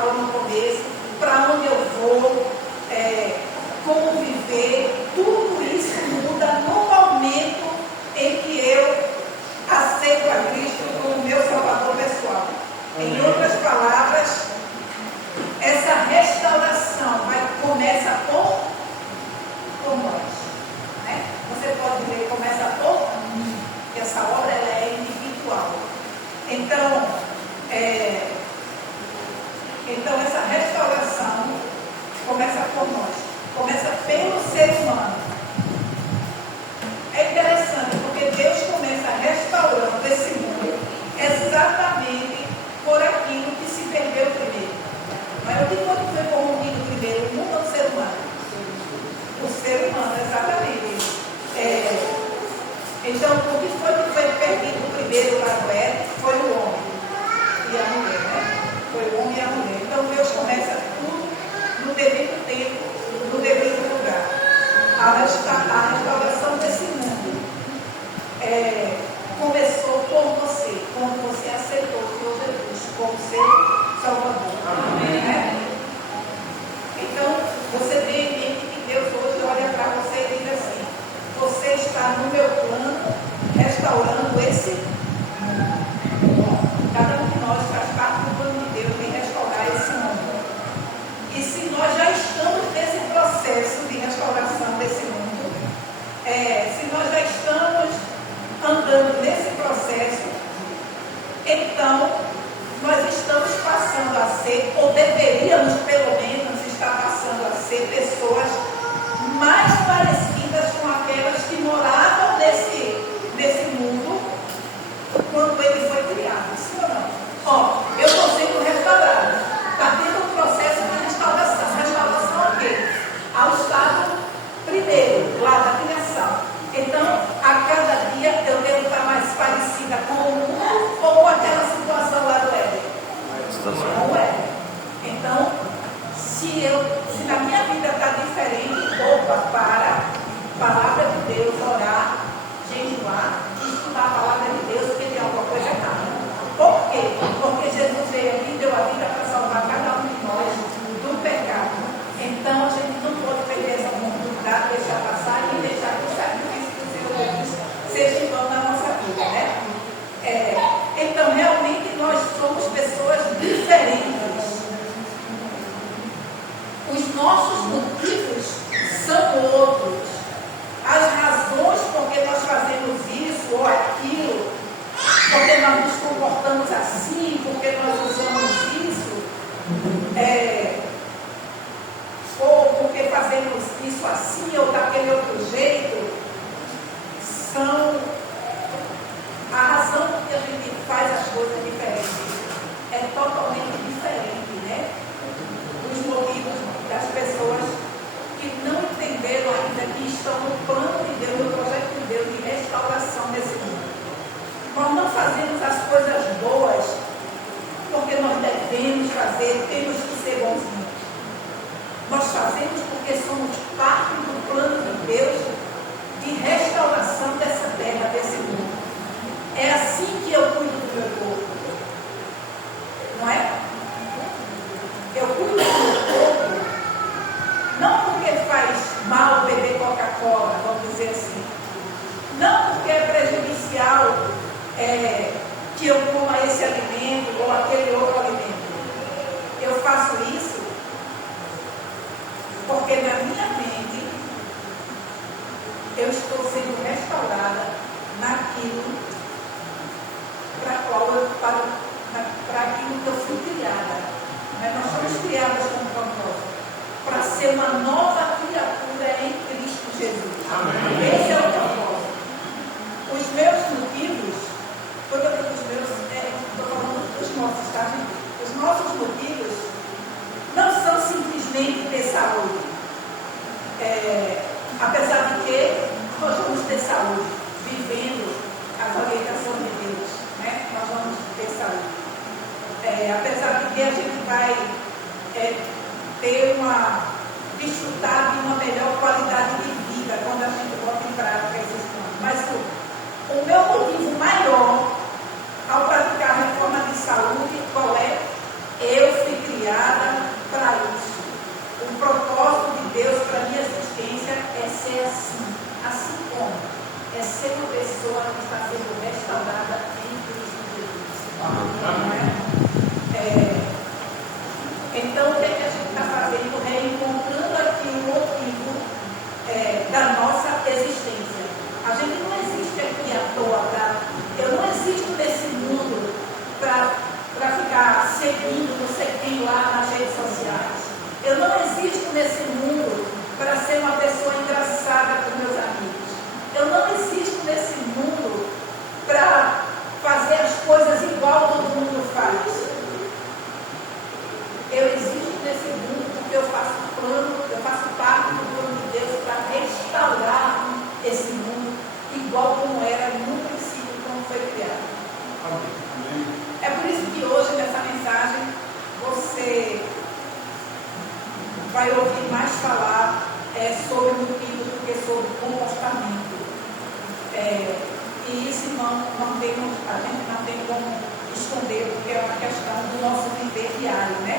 falou no começo, para onde eu vou, como viver, tudo isso muda no momento em que eu aceito a Cristo como meu Salvador pessoal. Em outras palavras, essa restauração começa por nós. Né? Você pode ver, começa por mim. Essa obra ela é individual. Então essa restauração começa por nós. Começa pelo ser humano. É interessante porque Deus começa restaurando esse mundo exatamente por aquilo que se perdeu primeiro. Mas o que foi corrompido primeiro? O mundo ou o ser humano? O ser humano, exatamente. Então, o que foi perdido primeiro lá no Éden foi o homem e a mulher, né? Foi o homem e a mulher. Então, Deus começa tudo no devido tempo, no devido lugar. A restauração desse mundo começou por você, quando você aceitou o Senhor Jesus como seu Salvador. Amém. Né? Então, você tem em mente que Deus hoje olha para você e diz assim: você está no meu plano, restaurando esse mundo. Cada um de nós faz parte do plano de Deus em restaurar esse mundo. E se nós já estamos nesse processo de restauração desse mundo, se nós já estamos andando nesse processo, então nós estamos passando a ser, ou deveríamos pelo menos estar passando a ser, pessoas mais parecidas com aquelas que moravam nesse mundo quando ele foi criado. Sim ou não? Eu estou sendo restaurado. Está tendo um processo de restauração. Restauração a quê? Ao estado primeiro, lá da criação. Então, a cada dia eu devo estar mais parecida com o mundo ou com aquela situação lá do Éden? Com o Éden. Então, se na minha vida está diferente, para a palavra de Deus, orar, jejuar, estudar a palavra de Deus, porque tem alguma coisa errada. Por quê? Porque Jesus veio aqui e deu a vida para salvar cada um de nós do pecado. Então, a gente não pode perder essa oportunidade, deixar passar e deixar que o sacrifício do Senhor Jesus seja em vão na nossa vida, né? Então, realmente, nós somos pessoas diferentes. Os nossos motivos são outros. As razões por que nós fazemos isso ou aquilo, porque nós nos comportamos assim, porque nós usamos isso, ou porque fazemos isso assim ou daquele outro jeito, são a razão por que a gente faz as coisas diferentes. É totalmente diferente, né? Os motivos das pessoas que não entenderam ainda que estão no plano de Deus, no projeto de Deus de restauração desse mundo. Nós não fazemos as coisas boas porque nós devemos fazer, temos que ser bonzinhos. Nós fazemos porque somos parte do plano de Deus de restauração dessa terra, desse mundo. É assim que eu cuido do meu corpo. Não é? Eu cuido do meu corpo não porque faz mal beber Coca-Cola, vamos dizer assim. Não porque é prejudicial que eu coma esse alimento ou aquele outro alimento. Eu faço isso porque na minha mente eu estou sendo restaurada naquilo para aquilo que eu fui criada. Mas nós somos criadas com um propósito, para ser uma nova criatura em Cristo Jesus. Amém. Esse é o propósito. Os meus motivos, quando eu digo os meus, estou falando dos nossos, tá, gente? Os nossos motivos não são simplesmente ter saúde. Apesar de que nós vamos ter saúde, vivendo as orientações de Deus, né? Nós vamos ter saúde. Apesar de que a gente vai desfrutar de uma melhor qualidade de vida quando a gente bota em prática esses planos. Mas o meu motivo maior ao praticar a reforma de saúde, qual é? Eu fui criada criada para isso. O propósito de Deus para a minha existência é ser assim como é ser uma pessoa que está sendo restaurada em Cristo Jesus. Então, o que a gente está fazendo? Reencontrando aqui o motivo da nossa existência. A gente não existe aqui à toa, eu não existo nesse mundo para ficar seguindo não sei quem lá nas redes sociais. Eu não existo nesse mundo para ser uma pessoa engraçada com meus amigos. Eu não existo nesse mundo para fazer as coisas igual todo mundo faz. Eu existo nesse mundo porque eu faço parte do plano de Deus para restaurar esse mundo igual como era no princípio, como foi criado. Amém. É por isso que hoje, nessa mensagem, você vai ouvir mais falar sobre motivos do que sobre comportamento. E isso a gente não tem como esconder, porque é uma questão do nosso viver diário, né?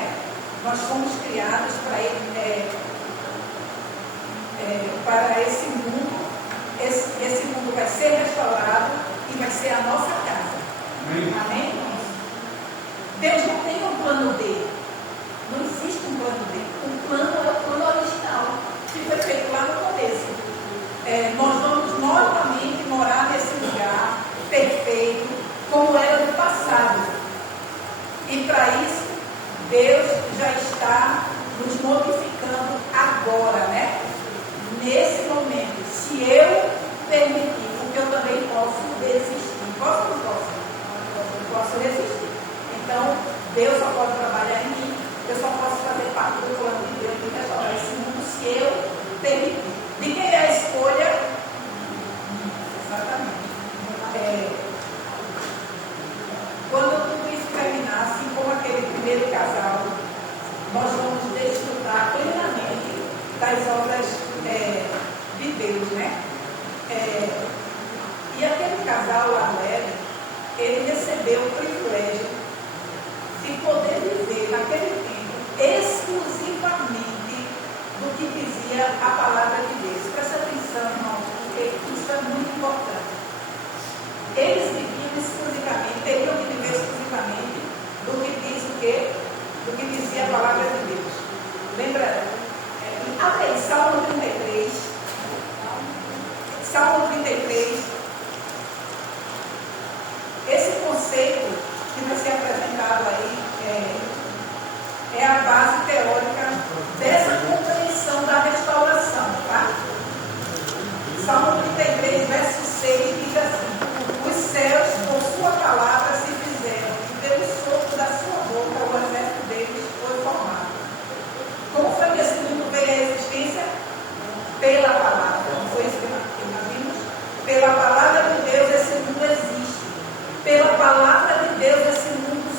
Nós fomos criados para esse mundo. Esse mundo vai ser restaurado e vai ser a nossa casa. Amém? Deus não tem um plano D. Não existe um plano D. O plano é o plano original, que foi feito lá no começo. Nós vamos novamente morar nesse lugar perfeito, como era no passado. E para isso, Deus já está nos modificando agora, né? Nesse momento. Se eu permitir, porque eu também posso resistir. Posso ou não posso? Eu posso resistir. Então, Deus só pode trabalhar em mim. Eu só posso fazer parte do plano de Deus de restaurar esse mundo se eu permitir. De quem é a escolha? Exatamente. Quando tudo isso terminar, assim como aquele primeiro casal, nós vamos desfrutar plenamente das obras de Deus, né? E aquele casal lá, ele recebeu o privilégio de poder viver naquele tempo exclusivamente do que dizia a palavra de Deus. Presta atenção, irmãos, porque isso é muito importante. Eles viviam exclusivamente, teriam que viver exclusivamente do que diz o quê? Do que dizia a palavra de Deus. Lembra? Abre aí, Salmo 33. Salmo 33. Esse conceito que vai ser apresentado aí é a base teórica dessa compreensão da restauração, tá? Salmo 33, verso 6 diz assim: os céus, por sua palavra, se fizeram, e pelo sopro da sua boca, o exército deles foi formado. Como foi que esse mundo veio à existência? Pela palavra. Não foi isso que nós vimos? Pela palavra de Deus, esse mundo existe. Pela palavra de Deus, esse mundo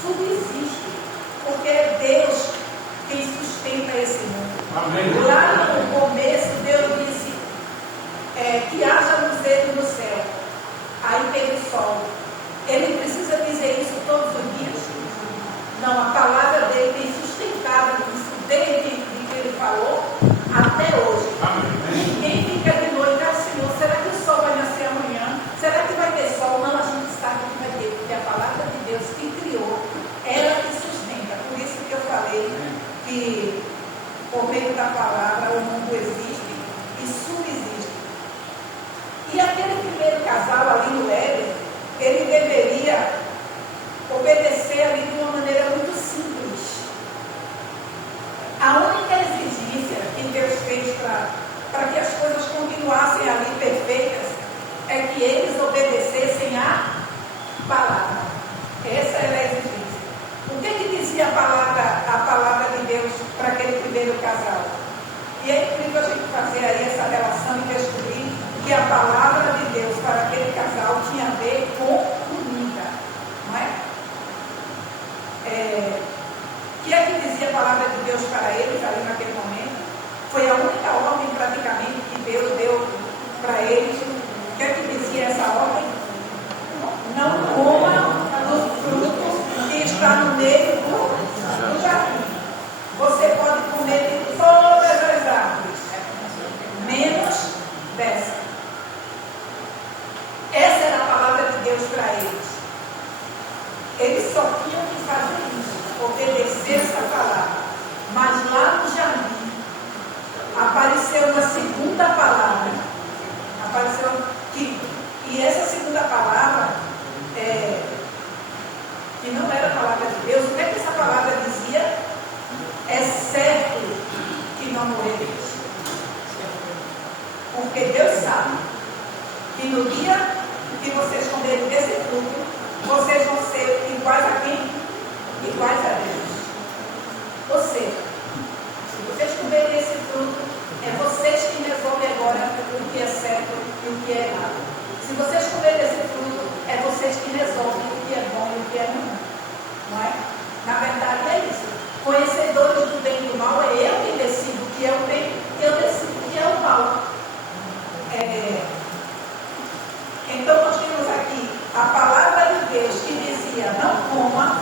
subsiste. Porque é Deus quem sustenta esse mundo. Amém. Lá no começo, Deus disse que haja luzero no céu. Aí teve sol. Ele precisa dizer isso todos os dias? Não, a palavra dele tem sustentado isso desde que ele falou até hoje. Ninguém fica de noite, Senhor, será que o sol vai nascer amanhã? Será que vai ter sol? Não, a gente sabe que vai ter, porque a palavra de Deus que criou, ela que sustenta. Por isso que eu falei que por meio da palavra o mundo existe e subsiste. E aquele primeiro casal ali no Éden, ele deveria obedecer ali de uma maneira muito simples. A única exigência que Deus fez para que as coisas continuassem ali perfeitas é que eles obedecessem a palavra. Essa era a exigência. O que dizia a palavra de Deus para aquele primeiro casal? E é incrível a gente fazer aí essa relação e descobrir que a palavra de Deus para aquele casal tinha a ver com comida, não é? O que é que dizia a palavra de Deus para eles ali naquele momento? Foi a única ordem praticamente que Deus deu para eles. O que é que dizia essa ordem? Não coma do fruto que está no meio do jardim. no dia que vocês comerem desse fruto, vocês vão ser iguais a quem? Iguais a Deus. Ou seja, se vocês comerem desse fruto, é vocês que resolvem agora o que é certo e o que é errado. Se vocês comerem desse fruto, é vocês que resolvem o que é bom e o que é ruim. Não é? Na verdade é isso. Conhecedores do bem e do mal, é eu que decido o que é o bem, eu decido o que é o mal. Então nós temos aqui a palavra de Deus que dizia não coma,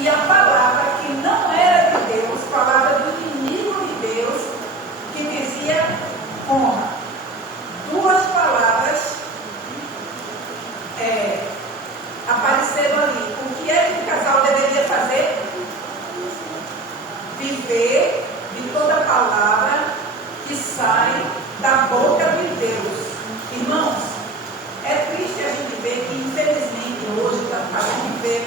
e a palavra que não era de Deus, palavra do inimigo de Deus, que dizia coma. Duas palavras apareceram ali. O que é que o casal deveria fazer? Viver de toda palavra que sai da boca de Deus. Irmãos, é triste a gente ver que, infelizmente, hoje a gente vê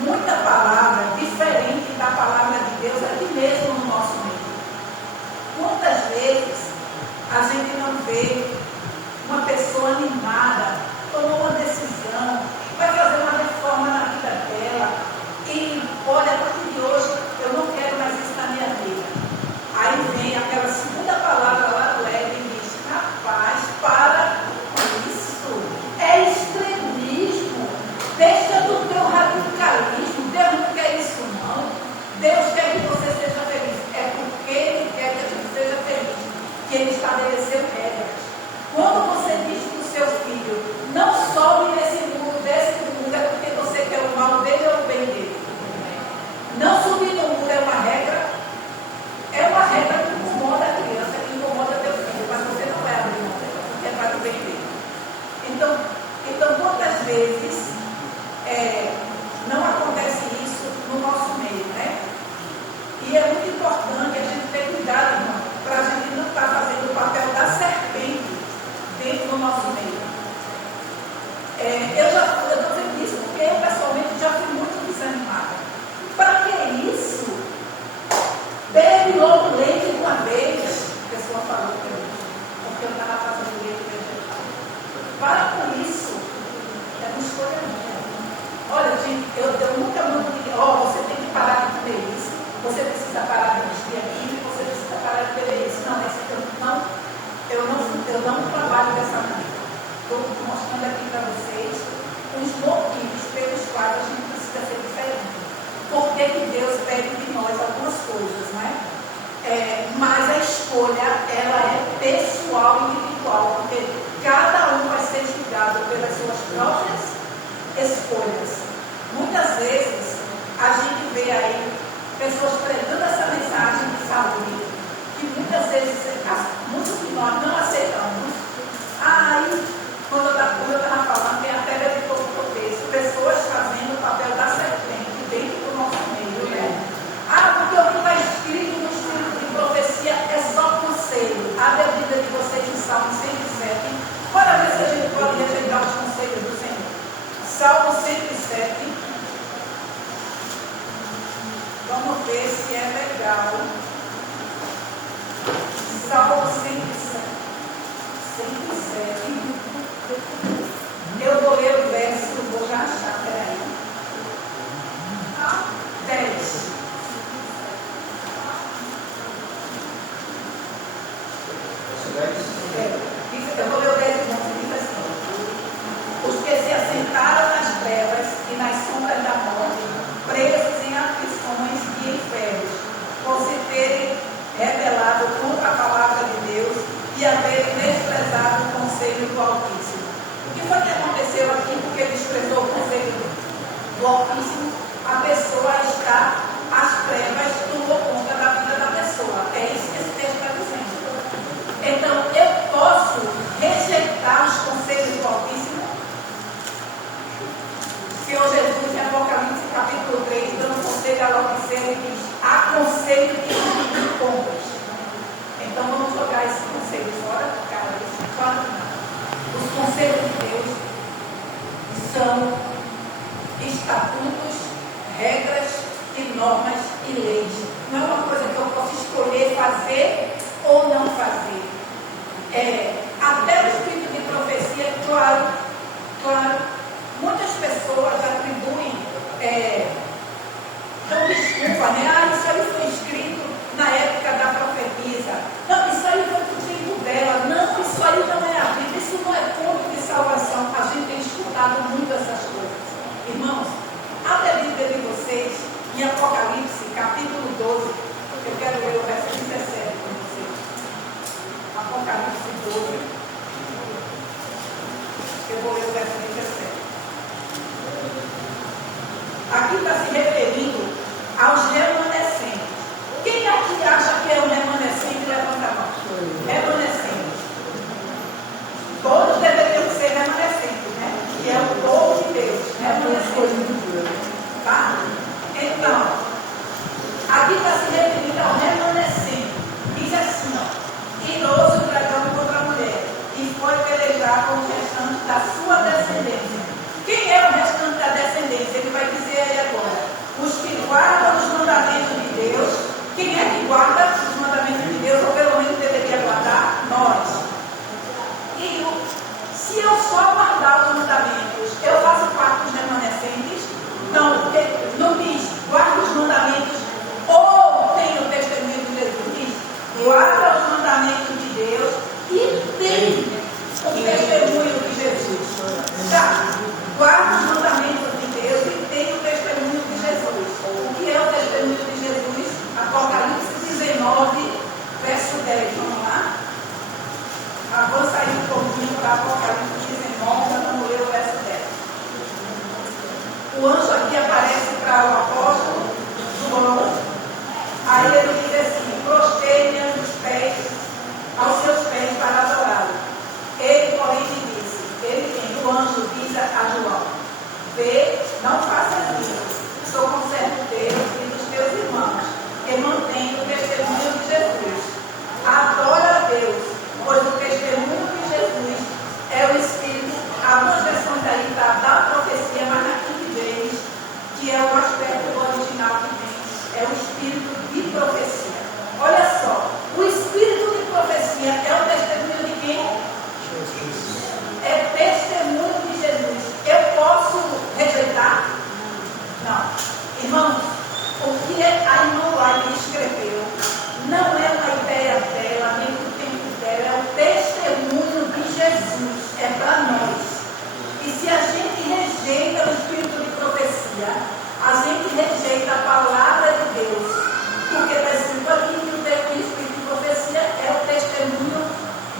muita palavra diferente da palavra de Deus aqui mesmo no nosso meio. Quantas vezes a gente não vê uma pessoa animada, tomou uma decisão, vai fazer uma reforma na vida dela e, olha, a partir de hoje eu não quero mais isso na minha vida. Aí vem aquela segunda palavra lá do Ed e diz, rapaz, para com isso, é extremismo, deixa do teu radicalismo, Deus não quer isso não, Deus quer que você seja feliz, é porque Ele quer que a gente seja feliz, que Ele estabeleceu regras. Quando você diz para o seu filho, não sobe nesse muro, desce do muro, é porque você quer o mal dele ou o bem dele. Não subir no muro é uma regra que incomoda a criança, que incomoda teu filho, mas você não vai abrir mão dela, porque é para o bem dele. Então quantas vezes não acontece isso no nosso meio, né? E é muito importante a gente ter cuidado, irmão, para a gente não estar fazendo o papel da serpente dentro do nosso meio. Eu estou dizendo isso porque eu pessoalmente já fui muito desanimada. Para que isso? Bebe logo leite de uma vez. A pessoa falou para mim, porque eu estava fazendo leite vegetal. Para com isso. É uma escolha minha. Olha, gente, eu nunca digo, você tem que parar de comer isso, você precisa parar de vestir aquilo, você precisa parar de beber isso. Não, eu não trabalho dessa maneira. Estou mostrando aqui para vocês os motivos pelos quais a gente precisa ser diferente. Por que Deus pede de nós algumas coisas, não é? Mas a escolha, ela é pessoal e individual, porque cada um vai ser julgado pelas suas próprias escolhas. Muitas vezes, a gente vê aí pessoas pregando essa mensagem de saúde, que muitas vezes, muitos de nós não aceitamos. Aí, quando eu estava falando, tem a pedra de topo-topeço, pessoas fazendo o papel da serpente dentro do nosso meio, né? Porque o que está escrito no espírito de profecia é só conselho. Abre a Bíblia de vocês em Salmo 107, para ver se a gente pode rejeitar os conselhos do Senhor. Salmo 107. Vamos ver se é legal. Salmo 107. Eu vou ler o verso, vou já achar, peraí. 10. Eu vou ler o 10 e 11, diz assim: os que se assentaram nas trevas e nas sombras da morte, presos em aflições e enfermos, por se terem rebelado contra a palavra de Deus e haverem desprezado o conselho do Altíssimo. O que foi que aconteceu aqui porque desprezou o conselho do Altíssimo? A pessoa está, as trevas tomou conta da vida da pessoa. É isso que esse texto está dizendo. Então, eu posso rejeitar os conselhos do Altíssimo? O Senhor Jesus, em Apocalipse capítulo 3, dando conselho a Laodiceia, ele diz: aconselho que me compras. Então vamos jogar esse conselho fora, cara, claro que não. Os conselhos de Deus são estatutos, regras e normas e leis. Não é uma coisa que eu posso escolher fazer ou não fazer. Até o espírito de profecia Porque, claro, muitas pessoas atribuem, dão desculpa, né? Ah, isso aí foi escrito na época da profetisa. Não, isso aí foi do tempo dela. Não, isso aí não é a Bíblia, isso não é ponto de salvação. A gente tem escutado muito essas coisas. Irmãos, abre a Bíblia de vocês em Apocalipse, capítulo 12. Eu quero ler o verso 17 com vocês. Apocalipse 12. Eu vou ler o verso 17. Aqui está se referindo aos remanescentes. Quem aqui acha que é um remanescente, levanta a mão. Remanescente. Todos deveriam ser remanescentes, né? Que é o povo de Deus. Remanescente. Tá? Então, aqui está se referindo ao remanescente. Diz assim, ó. Iroso o dragão contra a mulher, e foi pelejar com os restantes da sua descendência. Quem é o restante da descendência? Ele vai dizer aí agora. Os que guardam os mandamentos de Deus. Quem é que guarda os mandamentos de Deus? Ou pelo menos deveria guardar? Nós. E se eu só guardar os mandamentos, eu faço parte dos remanescentes? Não, porque não diz guarda os mandamentos ou tem o testemunho de Jesus. Diz guarda os mandamentos de Deus e tem o testemunho de Jesus. Tá? Guarda os mandamentos de Deus e tem o testemunho de Jesus. O que é o testemunho de Jesus? Apocalipse 19, verso 10. Vamos lá? Avança aí um pouquinho para Apocalipse 19, vamos ler o verso 10. O anjo aqui aparece para o apóstolo João. Aí ele diz assim: prostrei-me aos seus pés para adorá-lo. Ele, porém, me disse, o anjo diz a João: vê, não faças isso. Sou conservo teu e dos teus irmãos, que mantém o testemunho de Jesus. Adora a Deus, pois o testemunho de Jesus é o Espírito. Algumas versões aí está da profecia, mas aqui que vez, que é o aspecto original que tem, é o Espírito de profecia. Olha só, o Espírito de profecia é o testemunho de quem? Jesus. É testemunho de Jesus. Eu posso rejeitar? Não. Irmãos, o que a irmã Laila escreveu não é uma ideia dela, nem do tempo dela, é o testemunho de Jesus. É para nós. E se a gente rejeita o Espírito de profecia, a gente rejeita a palavra de Deus. Porque está escrito aqui que o Espírito de profecia é o testemunho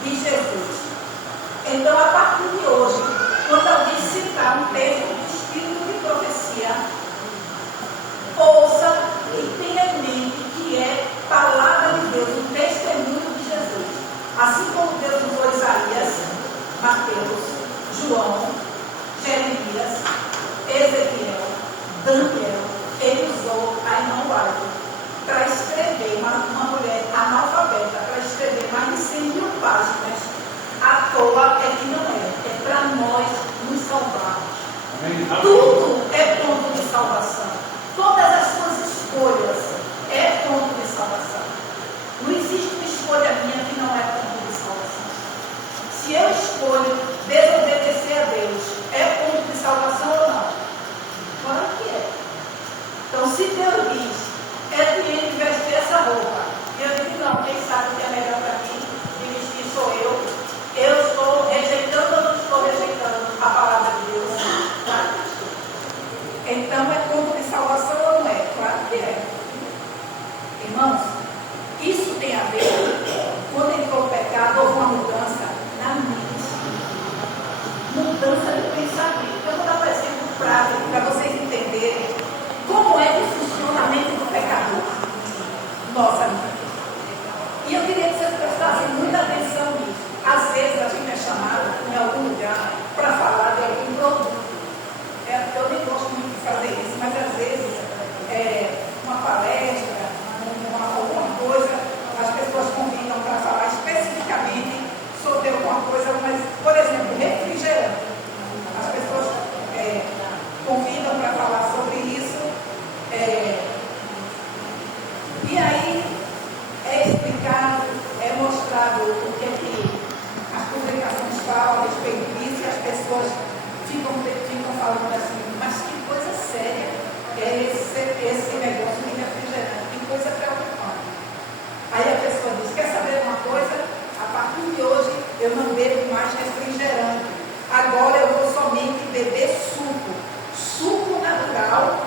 de Jesus. Então, a partir de hoje, quando alguém citar um texto de Espírito de profecia, ouça e tenha em mente que é palavra de Deus, um testemunho de Jesus. Assim como Deus usou Isaías, Mateus, João, Jeremias, Ezequiel, Daniel, ele usou a irmã Wagner para escrever, uma mulher analfabeta, para escrever mais de 100.000 páginas. À toa é que não é para nós nos salvarmos. Tudo é ponto de salvação. Todas as suas escolhas é ponto de salvação. Não existe uma escolha minha que não é ponto de salvação. Se eu escolho desobedecer a Deus, é ponto de salvação ou não? Claro que é. Então, se Deus diz, é cliente vestir essa roupa, e eu digo, não, quem sabe o que é melhor para mim, e vestir sou eu estou rejeitando ou não estou rejeitando a palavra de Deus? Claro que estou. Então, é ponto de salvação ou não é? Claro que é. Irmãos, isso tem a ver, quando entrou o pecado, houve uma mudança na mente. Mudança de pensamento. Eu vou dar um exemplo prático para vocês entenderem como é que funciona a mente eu não bebo mais refrigerante. Agora eu vou somente beber suco. Suco natural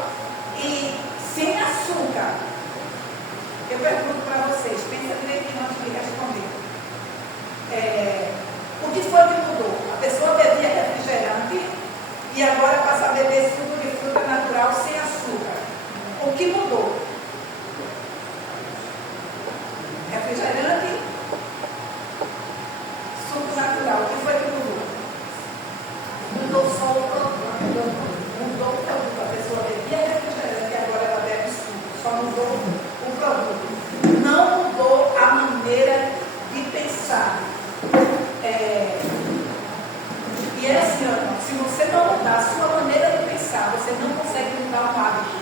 e sem açúcar. Eu pergunto para vocês, pensa direitinho antes de responder. O que foi que mudou? A pessoa bebia refrigerante e agora passa a beber suco de fruta natural sem açúcar. O que mudou? Refrigerante, suco natural. O que foi que mudou? Mudou só o produto. Mudou o produto. A pessoa bebia refrigerante e agora ela bebe suco. Só mudou o produto. Não mudou a maneira de pensar. E é assim, se você não mudar a sua maneira de pensar, você não consegue mudar um hábito.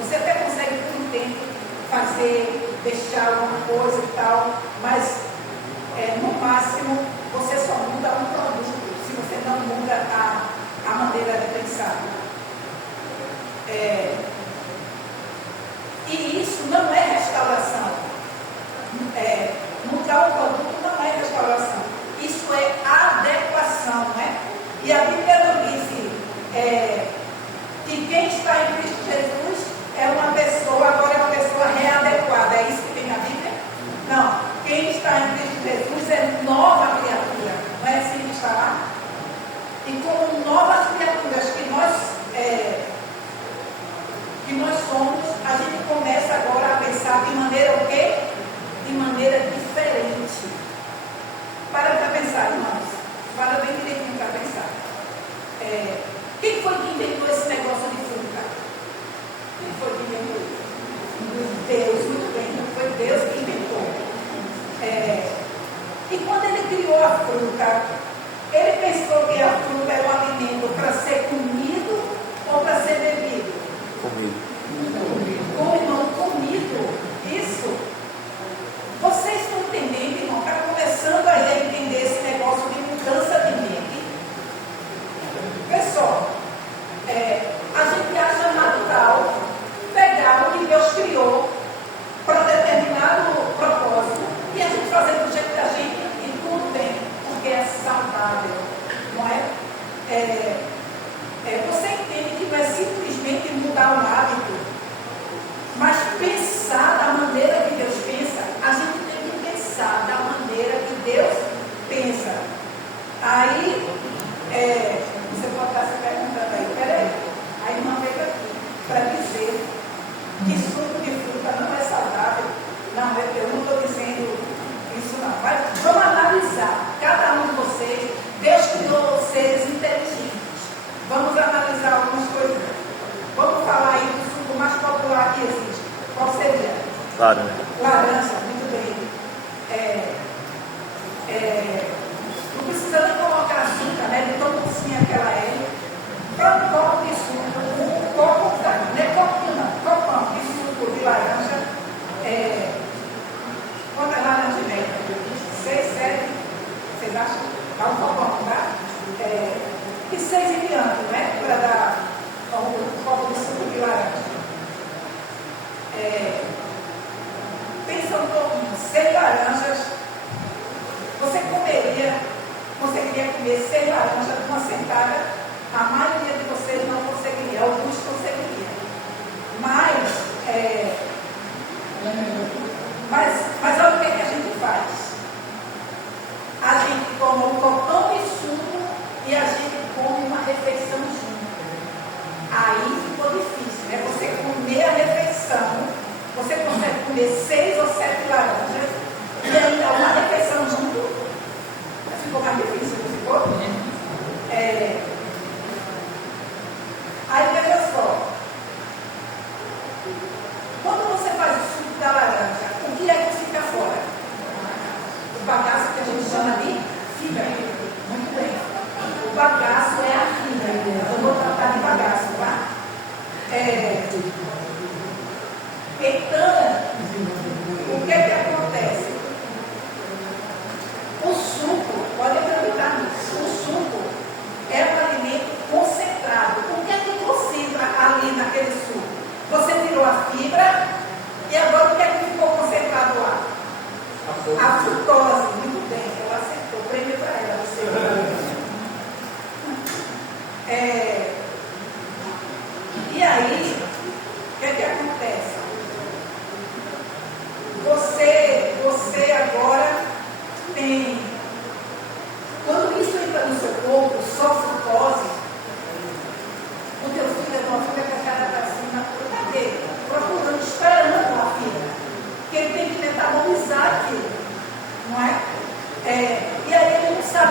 Você até consegue por um tempo fazer, deixar alguma coisa e tal, mas no máximo você só muda um produto, se você não muda a maneira de pensar. E isso não é restauração. Mudar o produto não é restauração. Isso é adequação, né? E a Bíblia não diz que quem está em Cristo Jesus é uma pessoa, agora é uma pessoa readequada. É isso que tem na Bíblia? Não. Quem está em Cristo Jesus é nova criatura. Não é assim que está lá? E como novas criaturas que nós somos, a gente começa agora a pensar de maneira o quê? De maneira diferente. Para pensar, irmãos. Para bem direitinho para pensar. Quem foi que inventou esse negócio de fruta? Quem foi que inventou isso? Deus, muito bem. Foi Deus que inventou. E quando ele criou a fruta, ele pensou que a fruta era um alimento para ser comido ou para ser bebido? Comido. Comido. Isso. Vocês estão entendendo, irmão? Está começando aí a entender esse negócio de mudança de mente. Pessoal, a gente acha natural pegar o que Deus criou para determinado propósito e a gente fazer do jeito da gente e tudo bem, porque é saudável, não é? Você entende que não é simplesmente mudar um hábito, mas pensar da maneira que Deus pensa. A gente tem que pensar da maneira que Deus pensa. Aí, você pode estar se perguntando aí, peraí, a irmã veio aqui para dizer que suco de fruta não é saudável. Não, eu não estou dizendo isso não. Mas vamos analisar, cada um de vocês, Deus criou seres inteligentes. Vamos analisar algumas coisas. Vamos falar aí do suco mais popular que existe. Qual seria? Laranja, muito bem. Não precisa nem colocar açúcar, né? De tão docinha que ela é. Para um copo de suco, um copo, não é copinho não, copão de suco de laranja. Quantas laranjas médias? 6, 7, vocês acham? Dá um copão, tá? E 6 em diante, né? Para dar um copo de suco de laranja. Pensa um pouquinho, 6 laranjas, você queria comer 6 laranjas numa sentada, a maioria de vocês não conseguiria, alguns conseguiriam. Mas olha o que a gente faz. A gente toma um copão de suco e a gente come uma refeição junto. Aí ficou difícil, né? Você comer a refeição, você consegue comer 6 ou 7 laranjas e ainda uma refeição junto. Ficou mais difícil, não ficou? Aí veja só. Quando você faz o suco da laranja, o que é que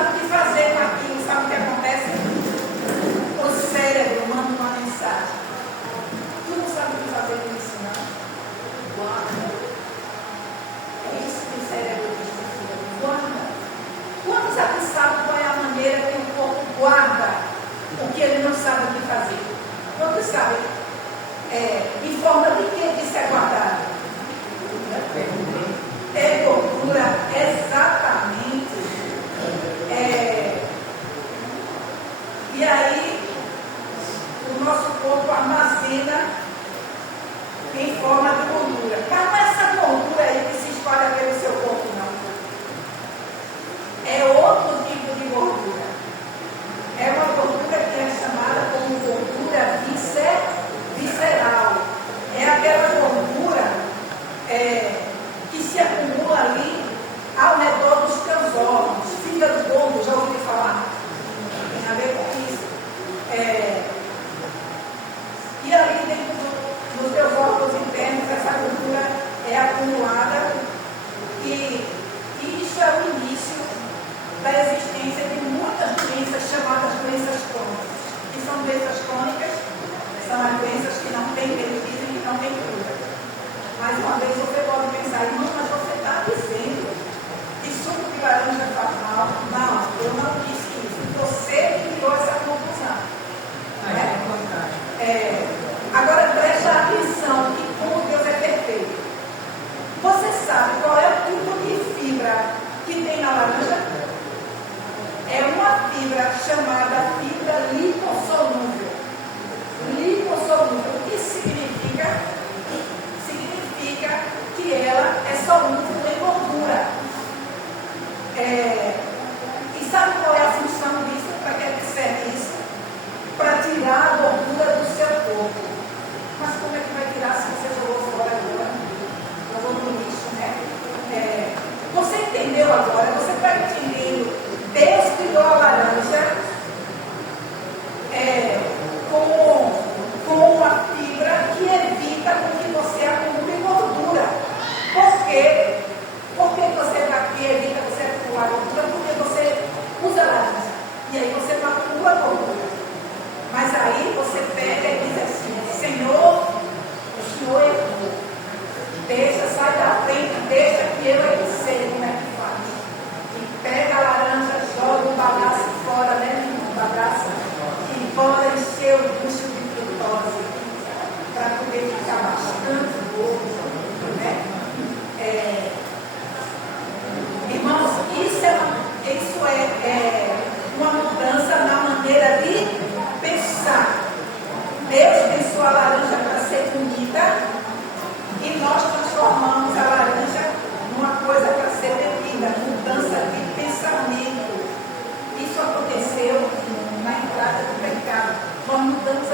sabe o que fazer com aquilo, sabe o que acontece? O cérebro manda uma mensagem. Tu não sabe o que fazer com isso, não? Guarda. É isso que o cérebro diz, filho. Guarda. Quantos aqui sabem qual é a maneira que o corpo guarda o que ele não sabe o que fazer? Quantos sabem? Em forma de que isso é guardado? É gordura, exatamente. E aí, o nosso corpo armazena em forma de gordura. Mas não é essa gordura aí que se espalha pelo seu corpo, não. É outro tipo de gordura. É uma gordura que é chamada como gordura visceral. É aquela gordura que se acumula ali ao redor dos teus órgãos. Fígado gordo, já ouviu falar? Tem a ver com isso. E ali dentro dos teus órgãos internos, essa gordura é acumulada e isso é o início da existência de muitas doenças chamadas doenças crônicas. Que são doenças crônicas, são as doenças que não têm, eles dizem que não tem cura. Mais uma vez você pode pensar, irmão, mas você está dizendo que suco de laranja faz mal. Não, eu não disse isso. Você que criou essa conclusão. Agora preste atenção que como Deus é perfeito. Você sabe qual é o tipo de fibra que tem na laranja? É uma fibra chamada fibra lipossolúvel. Lipossolúvel. O que significa? Significa que ela é solúvel em gordura. E sabe qual é a função disso? Para que serve isso? Para tirar a gordura do seu corpo. Mas como é que vai tirar se você jogou fora agora? Jogou no lixo, né? Você entendeu agora? Você está entendendo? Deus criou a laranja com uma fibra que evita que você acumule gordura. Por quê? Por que você está aqui evita que você acumule gordura? Porque você usa laranja. E aí você não acumula gordura. Mas aí você pega e diz assim, Senhor, o Senhor errou. Deixa, sai da frente, deixa que eu sei como é que faz. E pega a laranja, joga o bagaço fora, né? O bagaço, e bora encher o bucho de frutose para poder ficar bastante gordo, né? Irmãos, isso é uma mudança na maneira de pensar. Deus pensou a laranja para ser comida e nós transformamos a laranja numa coisa para ser bebida, mudança de pensamento. Isso aconteceu na entrada do pecado. Nós mudamos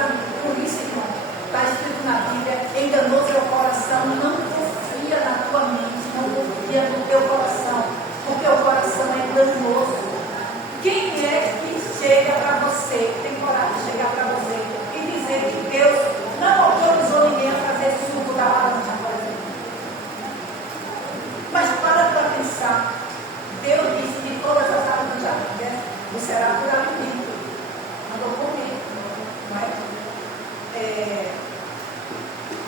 por isso, irmão. Está escrito na Bíblia, enganoso é o coração, não confia na tua mente, não confia no teu coração, porque o coração é enganoso. Quem é que chega para você, tem coragem de chegar para você e dizer que Deus não autorizou ninguém a fazer suco da laranja, por exemplo? Mas para pensar, Deus disse que todas as árvores do jardim você será por alimento. Mandou comer, não é?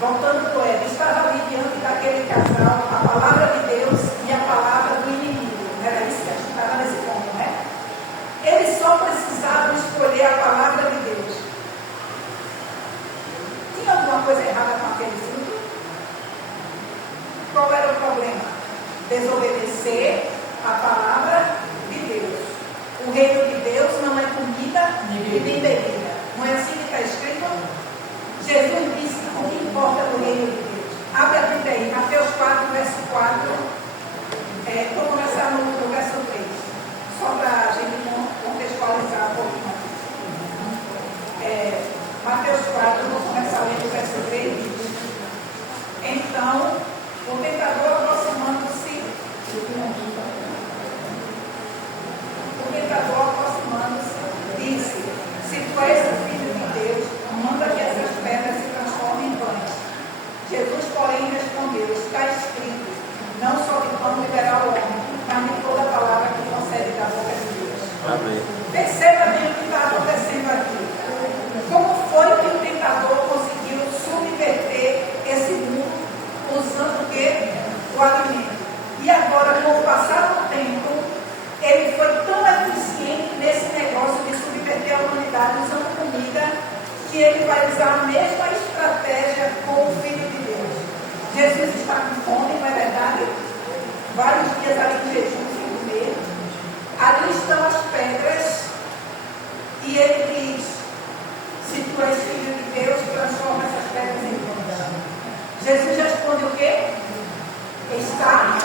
Voltando para o Éden, estava ali diante daquele casal a palavra de Deus e a palavra do inimigo. Não era isso que a gente estava nesse ponto, né? Eles só precisavam escolher a palavra de Deus. Tinha alguma coisa errada com aquele fruto? Qual era o problema? Desobedecer a palavra de Deus. O reino de Deus não é comida nem bebida. Não é assim que está escrito? Jesus disse o que importa no reino de Deus. Abre a Bíblia aí, Mateus 4, verso 4. Vou começar no verso 3. Só para a gente contextualizar um pouquinho. Mateus 4, vou começar lendo o verso 3. Então, o tentador aproximando-se, disse: se tu és o Filho de Deus, manda que essas pedras se transformem em pães. Jesus, porém, respondeu: está escrito, não só com o passar do tempo, ele foi tão eficiente nesse negócio de subverter a humanidade usando comida, que ele vai usar a mesma estratégia com o Filho de Deus. Jesus está com fome, não é verdade? Vários dias ali em jejum sem comer. Ali estão as pedras. E ele diz: se tu és filho de Deus, transforma essas pedras em pães. Jesus responde o quê? Está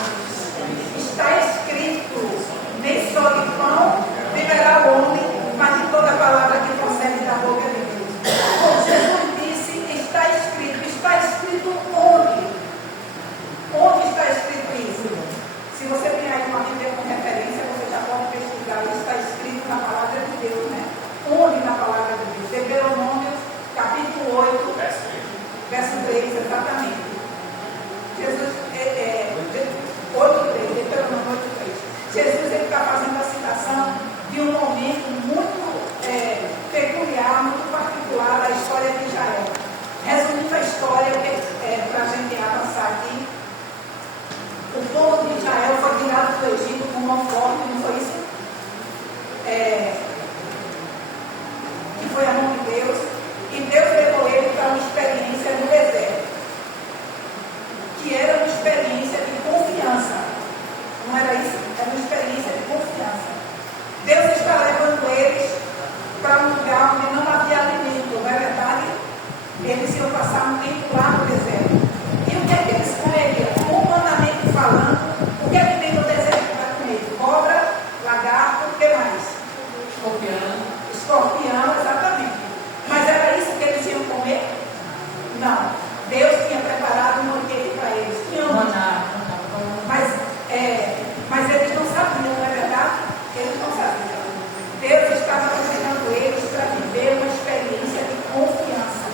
escrito: nem só de pão viverá o homem, mas de toda palavra que procede da boca de Deus. Como Jesus disse, está escrito onde? Onde está escrito isso? Se você tem aí uma Bíblia com referência, você já pode pesquisar. Está escrito na palavra de Deus, né? Onde na palavra de Deus? Deuteronômio, capítulo 8, verso 3, exatamente. Jesus, 8:3, Deuteronômio 8:3. Jesus está fazendo a citação de um momento muito peculiar, muito particular da história de Israel. Resumindo a história, para a gente avançar aqui, o povo de Israel foi tirado do Egito com mão forte, não foi isso? Que foi a mão de Deus, e Deus levou ele para uma experiência no deserto, que era uma experiência de confiança. Não era isso? Era uma experiência de confiança. Deus está levando eles para um lugar onde não havia alimento, não é verdade? Eles iam passar um tempo lá no deserto. E o que é que eles comeriam? Humanamente falando, o que é que tem no deserto para comer? Cobra, lagarto, o que mais? Escorpião, exatamente. Mas era isso que eles iam comer? Não. Deus tinha preparado um banquete para eles. Tinha mas eles não sabiam, não é verdade? Eles não sabiam. Deus estava convidando eles para viver uma experiência de confiança.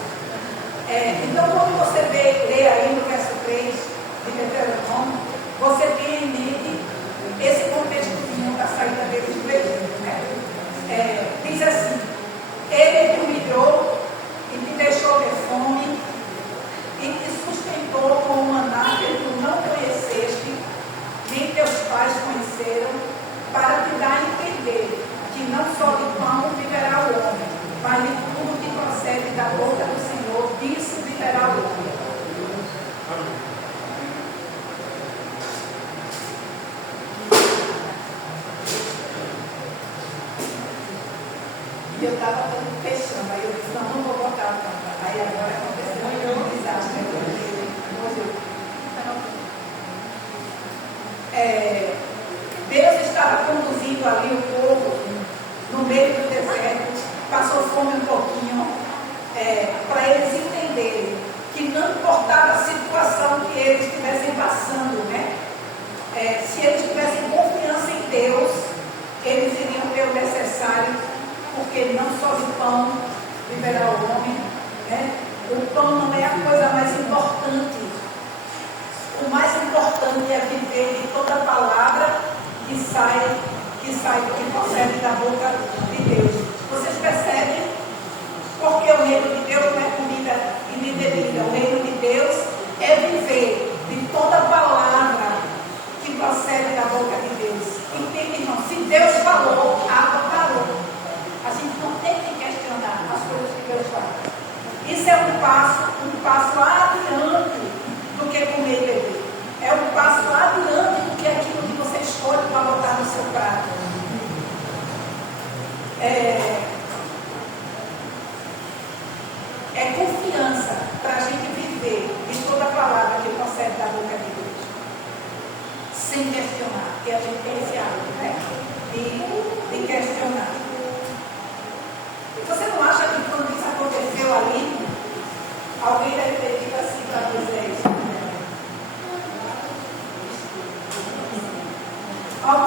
Então, quando você lê aí no verso 3 de Deuteronômio, você tem em mente esse contextozinho da saída deles do Egito, né? Diz assim: ele te humilhou e te deixou ter fome e te sustentou com um maná que tu não conheceste, nem teus pais conheceram, para te dar a entender que não só de pão viverá o homem, mas de tudo que procede da boca do Senhor, disso viverá o homem. E eu estava fechando, aí eu disse: não vou botar a tampa. Aí agora aconteceu um desastre. Deus estava conduzindo ali o povo no meio do deserto, passou fome um pouquinho, para eles entenderem que não importava a situação que eles estivessem passando, né? Se eles tivessem confiança em Deus, eles iriam ter o necessário, porque não só de pão viverá o homem, né? O pão não é a coisa mais importante. O mais importante é viver de toda palavra que sai, que procede da boca de Deus. Vocês percebem? Porque o reino de Deus não é comida e nem bebida. O reino de Deus é viver de toda palavra que procede da boca de Deus. Entende, irmão? Se Deus falou, a água parou. A gente não tem que questionar as coisas que Deus fala. Isso é um passo adiante do que comer e beber. É um passo adiante do que aquilo que você escolhe para botar no seu prato. É confiança para a gente viver de toda a palavra que procede da boca de Deus, sem questionar, porque a gente tem esse hábito, né? De questionar. Você não acha que quando isso aconteceu ali, alguém deve ter dito assim para Moisés?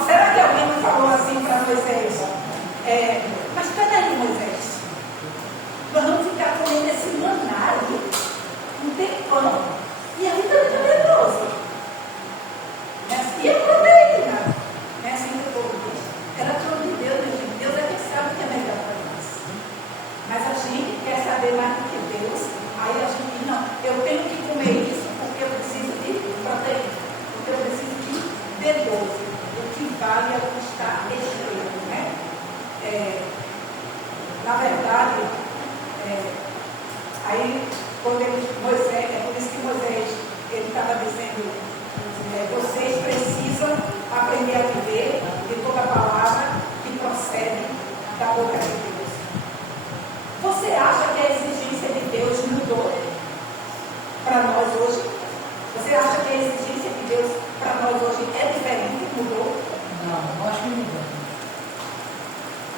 Será que alguém não falou assim para Moisés? Mas peraí, Moisés, nós vamos ficar comendo esse maná ali um tempão, e ali também está leproso. E a proteína? Não é assim que o povo diz. Era trono de Deus, meu gente. Deus é quem sabe o que é melhor para nós. Mas a gente quer saber mais do que Deus. Aí a gente diz: não, eu tenho que comer isso porque eu preciso de proteína, porque eu preciso de B12. vale é o que está escrito, né? Na verdade, aí quando Moisés, é por isso que Moisés ele estava dizendo, vocês precisam aprender a viver de toda palavra que procede da boca de Deus. Você acha que a exigência de Deus mudou para nós hoje? Você acha que a exigência de Deus para nós hoje é diferente? Mudou? Não, acho que mudou.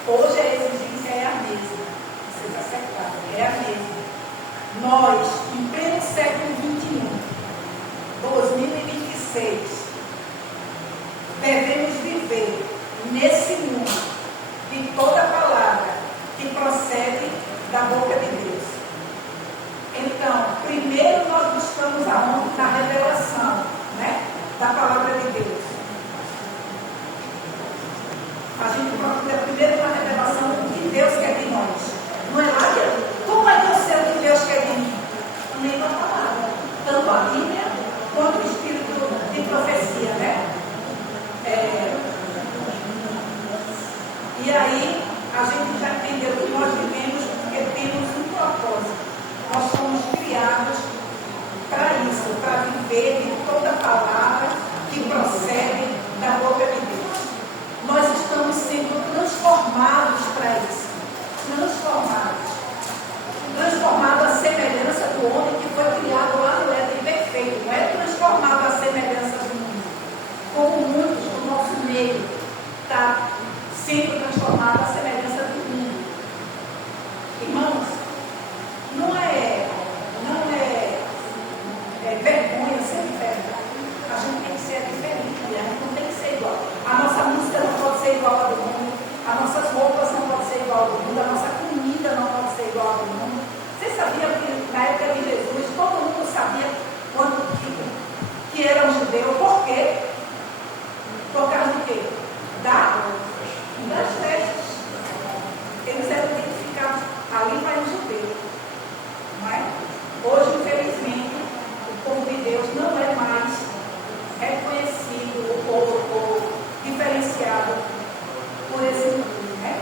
Hoje a exigência é a mesma. Vocês acertaram, é a mesma. Nós, em pleno século XXI, 2026, devemos viver nesse mundo de toda palavra que procede da boca de Deus. Então, primeiro nós buscamos aonde? Na revelação, né? Da palavra de Deus. A gente procura primeiro na revelação do que Deus quer de nós. Não é lá que, como é que eu sei o que Deus quer de mim? Nem na palavra. Tanto a Bíblia quanto o espírito de profecia, né? E aí, a gente já entendeu que nós vivemos porque temos um propósito. Nós somos criados para isso, para viver de toda palavra que procede da boca de Deus. Nós estamos sendo transformados para isso. Transformado à semelhança do homem que foi criado lá no Éden perfeito. Não é transformado à semelhança do mundo. Como muitos do nosso meio está sendo transformado à semelhança do mundo. Irmãos, não é vergonha ser diferente. A gente tem que ser diferente, a gente não tem que ser igual. A nossa música não pode ser igual a do mundo, as nossas roupas não podem ser igual ao do mundo, a nossa comida não pode ser igual ao do mundo. Vocês sabiam que na época de Jesus todo mundo sabia quanto que era um judeu? Por quê? Por causa do quê? Das festas. Eles eram identificados. Ali vai um judeu. Não é? Hoje, infelizmente, o povo de Deus não é mais reconhecido ou diferenciado por esse mundo, né?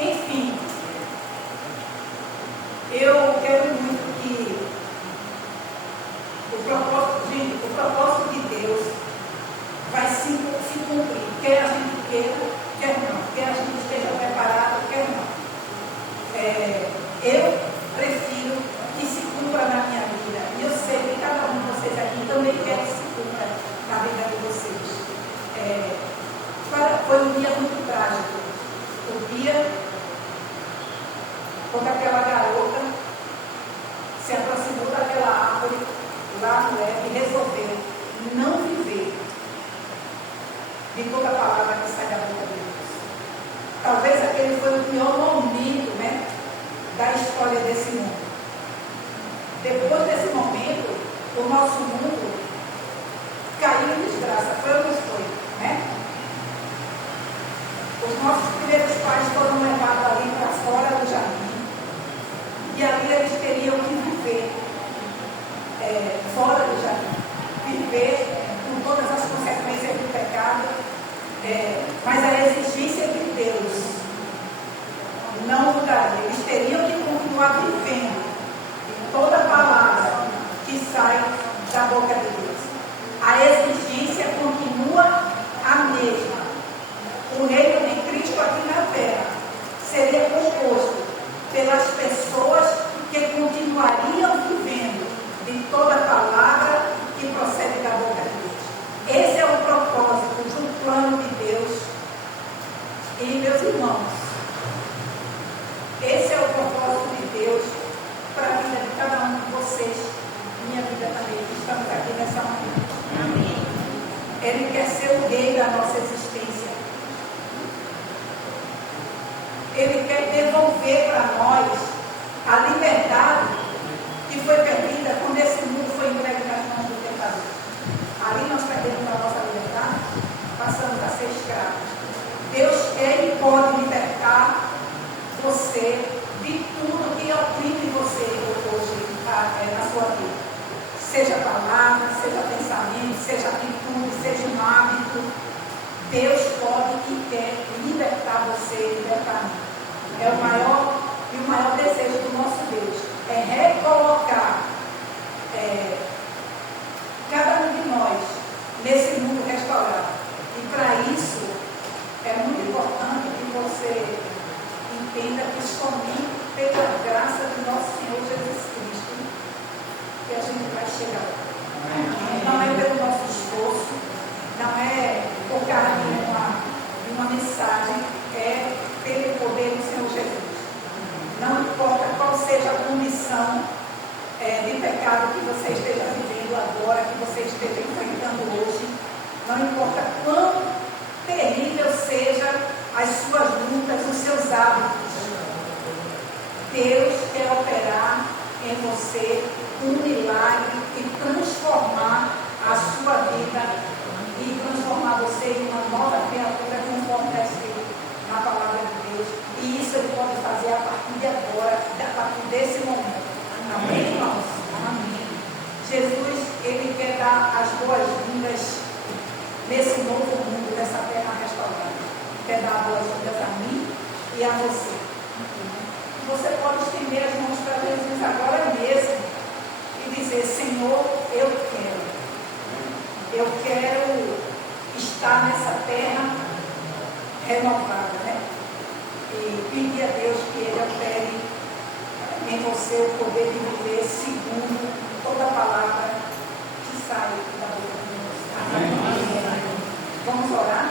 Enfim, eu quero muito que o propósito de Deus vai se cumprir, quer a gente queira, quer não, quer a gente esteja preparado, quer não. Eu prefiro que se cumpra na minha vida. E eu sei que cada um de vocês aqui também quer que se cumpra na vida de vocês. Foi um dia muito trágico. O dia quando aquela garota se aproximou daquela árvore lá no Éden e resolveu não viver de toda a palavra que sai da boca de Deus. Talvez aquele foi o pior momento, né, da história desse mundo. Depois desse momento, o nosso mundo caiu em desgraça. Foi ou não foi? Né? Os nossos primeiros pais foram levados ali para fora do jardim. E ali eles teriam que viver fora do jardim. Viver com todas as consequências do pecado. Mas a exigência de Deus não mudaria. Eles teriam que continuar vivendo toda palavra que sai da boca de Deus. A exigência continua a mesma. O reino de Cristo aqui na terra seria composto pelas pessoas que continuariam vivendo de toda palavra que procede da boca de Deus. Esse é o propósito do plano de Deus. E meus irmãos, esse é o propósito de Deus para a vida de cada um de vocês, minha vida também, que estamos aqui nessa manhã. Amém. Ele quer ser o rei da nossa existência. Ele quer devolver para nós a liberdade que foi perdida quando esse mundo foi entregue nas mãos do pecador. Ali nós perdemos a nossa liberdade, passamos a ser escravos. Deus quer e pode libertar você de tudo que oprime você hoje na sua vida. Seja palavra, seja pensamento, seja seja um hábito, Deus pode e quer libertar você, libertar mim. É o maior desejo do nosso Deus. É recolocar cada um de nós nesse mundo restaurado. E para isso, é muito importante que você entenda que somente pela graça do nosso Senhor Jesus Cristo que a gente vai chegar lá. Não é pelo nosso esforço, não é por causa de uma mensagem, é pelo poder do Senhor Jesus. Não importa qual seja a condição de pecado que você esteja vivendo agora, que você esteja enfrentando hoje, não importa quão terrível seja as suas lutas, os seus hábitos, Deus quer operar em você um milagre e transformar a sua vida e transformar você em uma nova criatura conforme está escrito na palavra de Deus. E isso Ele pode fazer a partir de agora, a partir desse momento. Amém, irmãos? Amém. Jesus, Ele quer dar as boas-vindas nesse novo mundo, nessa terra restaurada. Quer dar boas-vindas a mim e a você. Você pode estender as mãos para Jesus agora mesmo e dizer: Senhor, eu quero estar nessa terra renovada, né? E pedir a Deus que Ele opere em você o poder de viver segundo toda a palavra que sai da boca de Deus. Amém. Vamos orar?